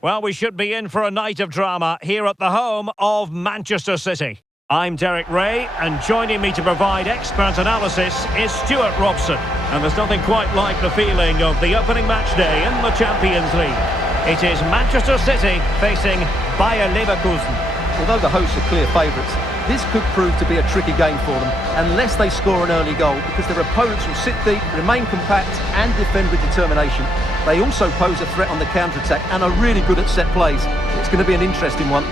Well, we should be in for a night of drama here at the home of Manchester City. I'm Derek Ray, and joining me to provide expert analysis is Stuart Robson. And there's nothing quite like the feeling of the opening match day in the Champions League. It is Manchester City facing Bayer Leverkusen. Although the hosts are clear favourites, this could prove to be a tricky game for them unless they score an early goal, because their opponents will sit deep, remain compact and defend with determination. They also pose a threat on the counter-attack and are really good at set plays. It's going to be an interesting one.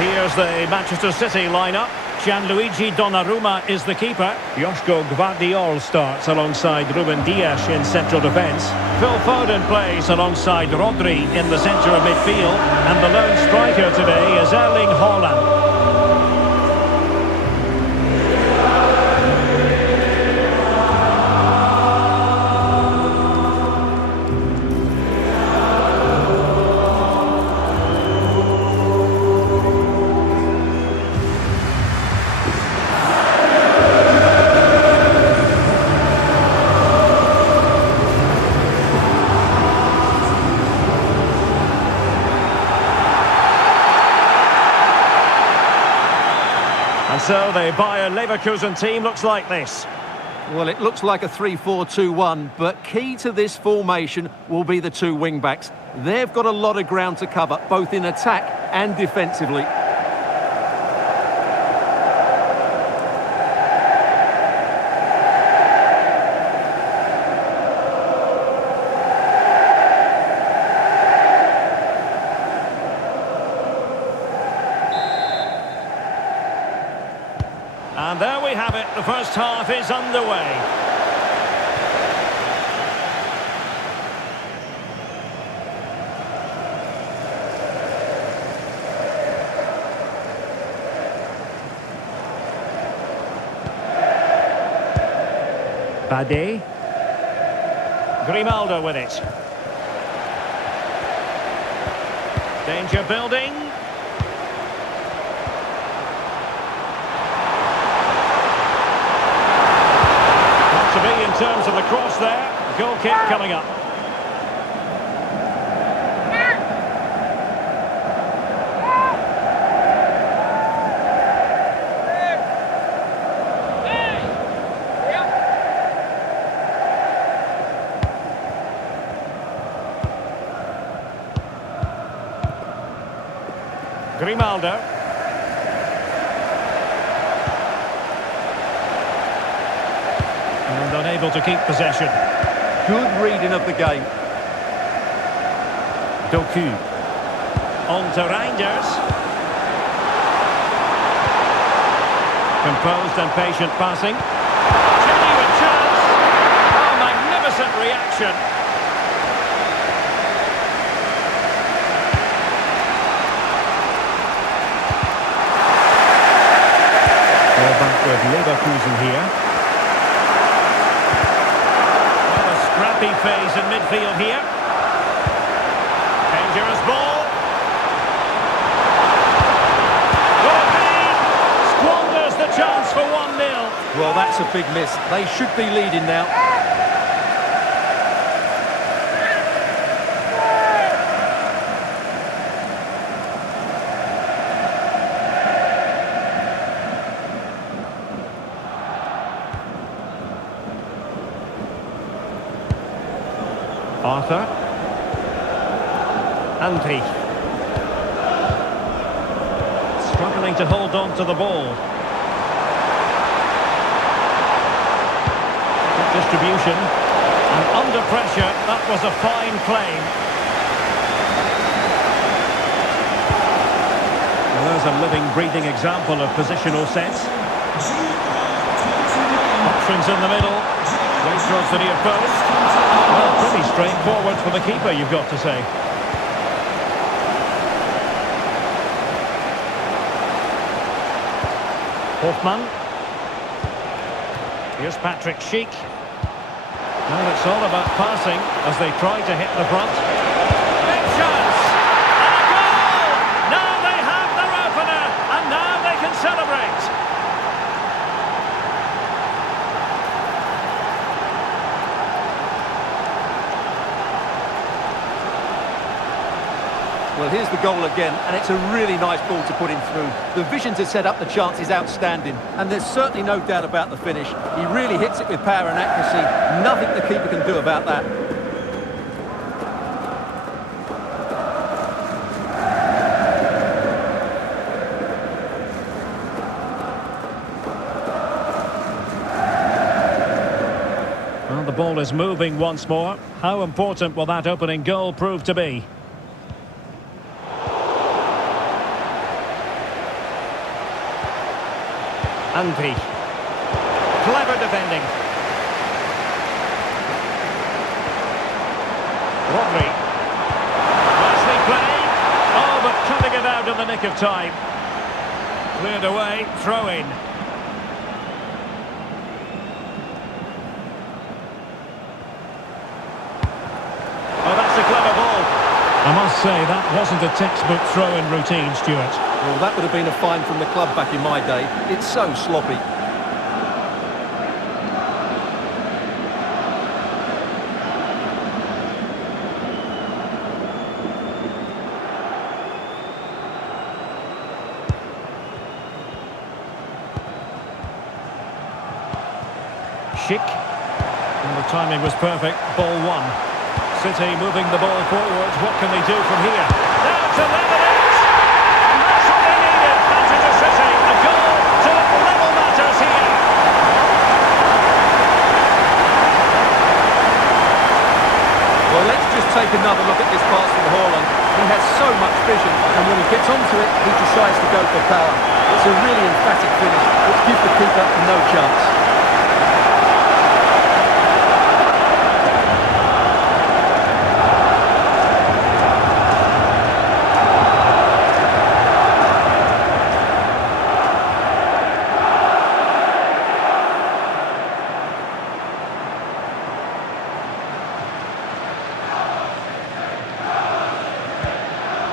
Here's the Manchester City lineup. Gianluigi Donnarumma is the keeper. Joško Gvardiol starts alongside Ruben Dias in central defence. Phil Foden plays alongside Rodri in the centre of midfield. And the lone striker today is Erling Haaland. And so the Bayer Leverkusen team looks like this. Well, it looks like a 3-4-2-1, but key to this formation will be the two wing-backs. They've got a lot of ground to cover, both in attack and defensively. And there we have it, the first half is underway. Bade. Grimaldo with it. Danger building. To be in terms of the cross there. Goal kick coming up. Grimaldo. And unable to keep possession. Good reading of the game. Doku. On to Reinders. Composed and patient passing. Genuine chance. Oh, magnificent reaction. Ball back with Leverkusen here. Scrappy phase in midfield here. Dangerous ball. Squanders the chance for 1-0. Well, that's a big miss. They should be leading now. Arthur. Andri. Struggling to hold on to the ball. Good distribution. And under pressure, that was a fine claim. is a living, breathing example of positional sense. Options in the middle. Straight towards the near post. Well, pretty straightforward for the keeper, you've got to say. Hoffman. Here's Patrick Schick. Now it's all about passing as they try to hit the front. Big chance! And a goal! Now they have their opener, and now they can celebrate. Well, here's the goal again, and it's a really nice ball to put him through. The vision to set up the chance is outstanding, and there's certainly no doubt about the finish. He really hits it with power and accuracy. Nothing the keeper can do about that. Well, the ball is moving once more. How important will that opening goal prove to be? Andy. Clever defending. Rodri. Nicely played. Oh, but cutting it out in the nick of time. Cleared away, throw in. Oh, that's a clever ball. I must say, that wasn't a textbook throw-in routine, Stuart. Well, that would have been a fine from the club back in my day. It's so sloppy. Schick. And the timing was perfect. Ball one. City moving the ball forward. What can they do from here? Now to level it! And that's what they needed, Manchester City. A goal to level matters here. Well, let's just take another look at this pass from Haaland. He has so much vision, and when he gets onto it, he decides to go for power. It's a really emphatic finish, which gives the keeper no chance.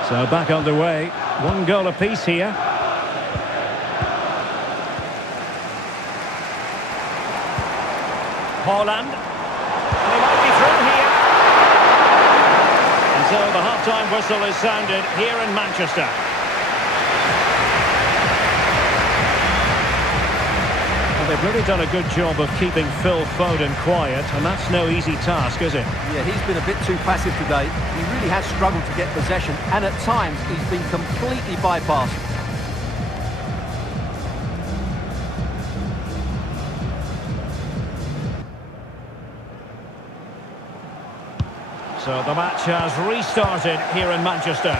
So back underway. One goal apiece here. Haaland. And he might be through here. Until the half-time whistle is sounded here in Manchester. Well, they've really done a good job of keeping Phil Foden quiet, and that's no easy task, is it? Yeah, he's been a bit too passive today. He really has struggled to get possession, and at times he's been completely bypassed. So the match has restarted here in Manchester.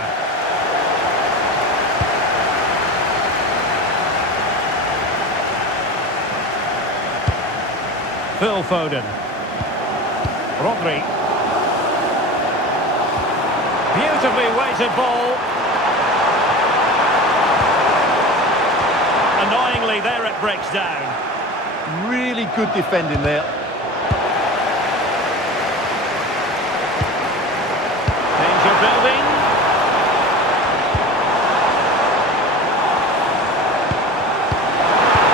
Phil Foden. Rodri. Beautifully weighted ball. Annoyingly, there it breaks down. Really good defending there. Danger building.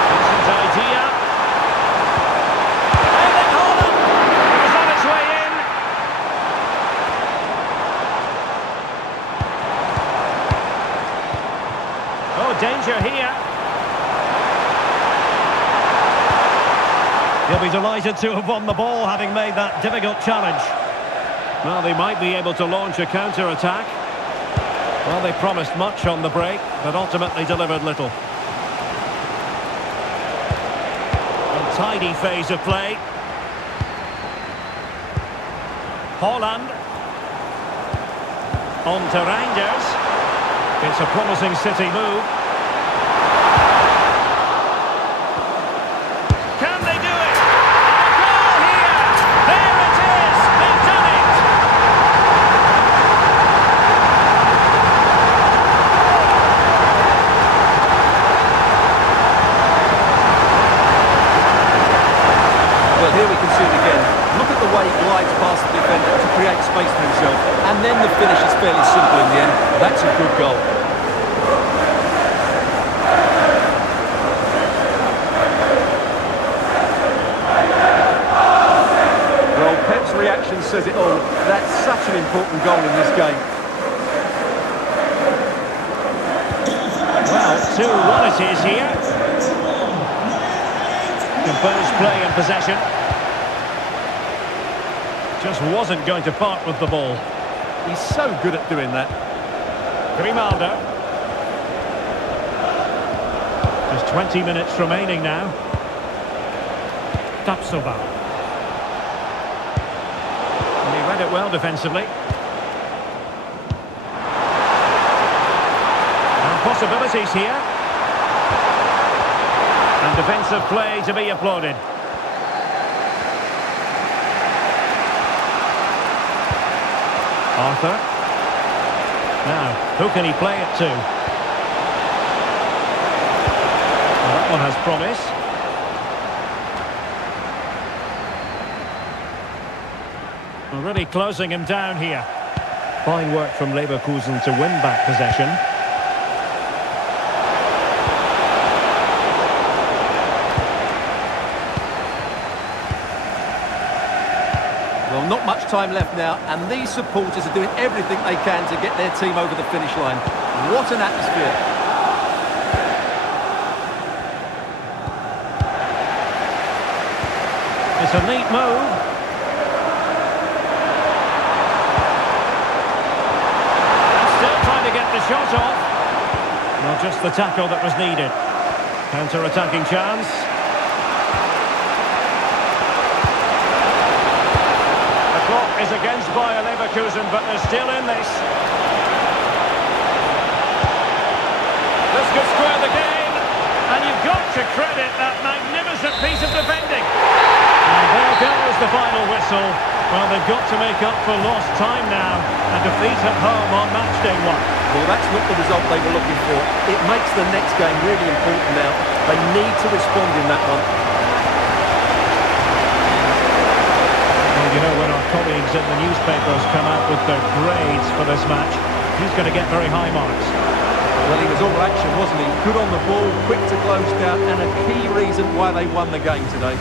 Decent idea. Erling Haaland was on its way in. Oh, danger here. He'll be delighted to have won the ball, having made that difficult challenge. Well, they might be able to launch a counter-attack. Well, they promised much on the break, but ultimately delivered little. Untidy phase of play. Haaland. On to Reinders. It's a promising City move. says it all. That's such an important goal in this game. Well, 2-1 it is here. Composed play and possession. Just wasn't going to part with the ball. He's so good at doing that. Grimaldo. Just 20 minutes remaining now. Tapsoba. And he read it well defensively. And possibilities here. And defensive play to be applauded. Arthur. Now, who can he play it to? Well, that one has promise. Already closing him down here. Fine work from Leverkusen to win back possession. Well, not much time left now, and these supporters are doing everything they can to get their team over the finish line. What an atmosphere. It's a neat move. And still trying to get the shot off. Well, just the tackle that was needed. Counter-attacking chance. Is against Bayer Leverkusen, but they're still in this. This could square the game, and you've got to credit that magnificent piece of defending. And there goes the final whistle. Well, they've got to make up for lost time now. A defeat at home on match day 1. Well, that's not the result they were looking for. It makes the next game really important now. They need to respond in that one. You know, when our colleagues in the newspapers come out with their grades for this match, he's going to get very high marks. Well, he was all action, wasn't he? Good on the ball, quick to close down, and a key reason why they won the game today.